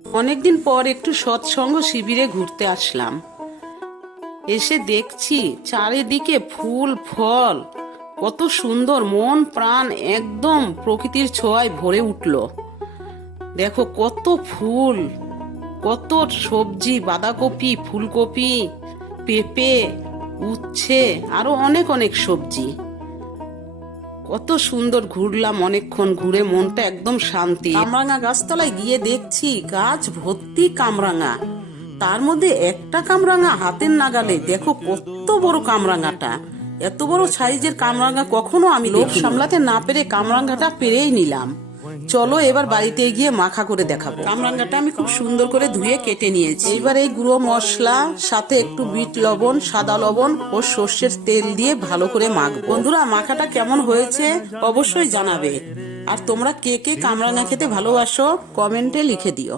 অনেকদিন পর একটু সৎসঙ্গ শিবিরে ঘুরতে আসলাম। এসে দেখছি চারিদিকে ফুল ফল, কত সুন্দর, মন প্রাণ একদম প্রকৃতির ছোঁয়ায় ভরে উঠল। দেখো কত ফুল, কত সবজি, বাঁধাকপি, ফুলকপি, পেঁপে, উচ্ছে, আরো অনেক অনেক সবজি। কত সুন্দর ঘুরলাম, অনেকক্ষণ ঘুরে মনটা একদম শান্তি। কামরাঙা গাছতলায় গিয়ে দেখছি গাছ ভর্তি কামরাঙা, তার মধ্যে একটা কামরাঙা হাতের নাগালে। দেখো কত বড় কামরাঙাটা, এত বড় সাইজের কামরাঙা কখনো আমি লোভ সামলাতে না পেরে কামরাঙাটা পেরেই নিলাম। চলো এবার বাড়িতে গিয়ে মাখা করে দেখাবো। কামরাঙাটা আমি খুব সুন্দর করে ধুয়ে কেটে নিয়েছি। এবার এই গুঁড়ো মশলা সাথে একটু বিট লবণ, সাদা লবণ ও সর্ষের তেল দিয়ে ভালো করে মাখবো। বন্ধুরা, মাখাটা কেমন হয়েছে অবশ্যই জানাবে। আর তোমরা কে কে কামরাঙা খেতে ভালোবাসো কমেন্টে লিখে দিও।